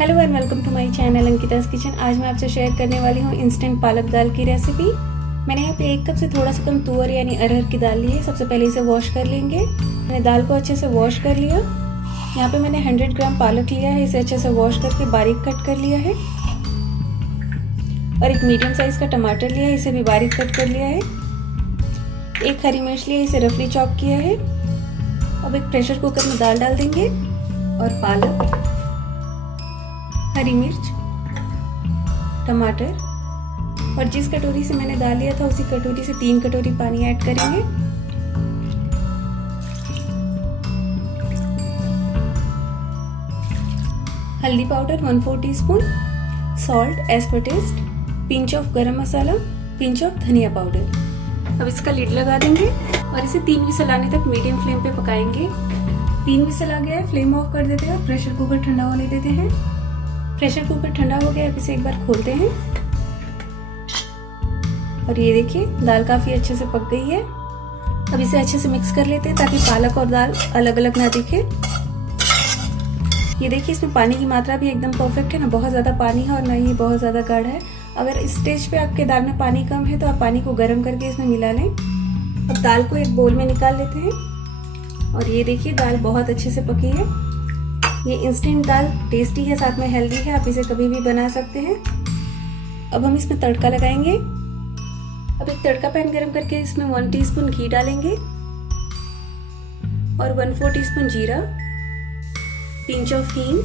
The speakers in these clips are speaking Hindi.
Hello and welcome to my channel Ankita's kitchen. आज मैं आपसे शेयर करने वाली हूँ इंस्टेंट पालक दाल की रेसिपी। मैंने यहाँ पे 1 कप से थोड़ा सा कम तुअर यानी अरहर की दाल ली है। सबसे पहले इसे वॉश कर लेंगे। मैंने दाल को अच्छे से वॉश कर लिया। यहाँ पे मैंने 100 ग्राम पालक लिया है। इसे अच्छे से वॉश करके बारीक कट कर लिया है। और एक मीडियम साइज का टमाटर लिया है, इसे भी बारीक कट कर लिया है। 1 हरी मिर्च लिया, इसे रफली चॉप किया है। अब एक प्रेशर कुकर में दाल डाल देंगे और पालक, हरी मिर्च, टमाटर और जिस कटोरी से मैंने दाल लिया था उसी कटोरी से 3 कटोरी पानी ऐड करेंगे। Haldi powder 1/4 teaspoon, salt as per taste, pinch of garam masala, pinch of dhania powder. अब इसका लिड लगा देंगे और इसे 3 विसल आने तक मीडियम फ्लेम पे पकाएंगे। 3 विसल आ गया है, फ्लेम ऑफ कर देते हैं और प्रेशर कुकर ठंडा होने देते हैं। प्रेशर कुकर ठंडा हो गया है, अब इसे एक बार खोलते हैं और ये देखिए दाल काफी अच्छे से पक गई है। अब इसे अच्छे से मिक्स कर लेते हैं ताकि पालक और दाल अलग अलग ना दिखे। ये देखिए इसमें पानी की मात्रा भी एकदम परफेक्ट है, ना बहुत ज्यादा पानी है और ना ही बहुत ज्यादा गाढ़ा है। अगर इस स्टेज पे आपके दाल में पानी कम है तो आप पानी को गर्म करके इसमें मिला लें। अब दाल को एक बोल में निकाल लेते हैं और ये देखिए दाल बहुत अच्छे से पकी है। ये इंस्टेंट दाल टेस्टी है, साथ में हेल्दी है, आप इसे कभी भी बना सकते हैं। अब हम इसमें तड़का लगाएंगे। अब एक तड़का पैन गरम करके इसमें 1 टीस्पून घी डालेंगे और 1/4 टीस्पून जीरा, पिंच ऑफ हींग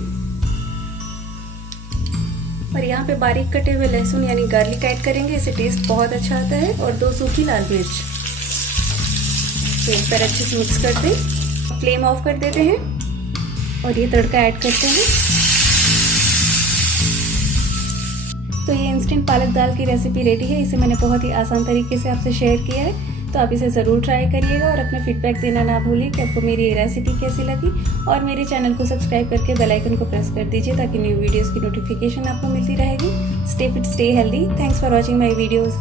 और यहाँ पे बारीक कटे हुए लहसुन यानी गार्लिक ऐड करेंगे। इससे टेस्ट बहुत अच्छा आता है। और 2 सूखी लाल मिर्च। तो एक बार अच्छे से मिक्स कर दें। फ्लेम ऑफ कर देते हैं और ये तड़का ऐड करते हैं। तो ये इंस्टेंट पालक दाल की रेसिपी रेडी है। इसे मैंने बहुत ही आसान तरीके से आपसे शेयर किया है, तो आप इसे ज़रूर ट्राई करिएगा और अपना फीडबैक देना ना भूलिए कि आपको मेरी ये रेसिपी कैसी लगी। और मेरे चैनल को सब्सक्राइब करके बेल आइकन को प्रेस कर दीजिए ताकि न्यू वीडियोस की नोटिफिकेशन आपको मिलती रहेगी। Stay fit, stay healthy. Thanks for watching my videos.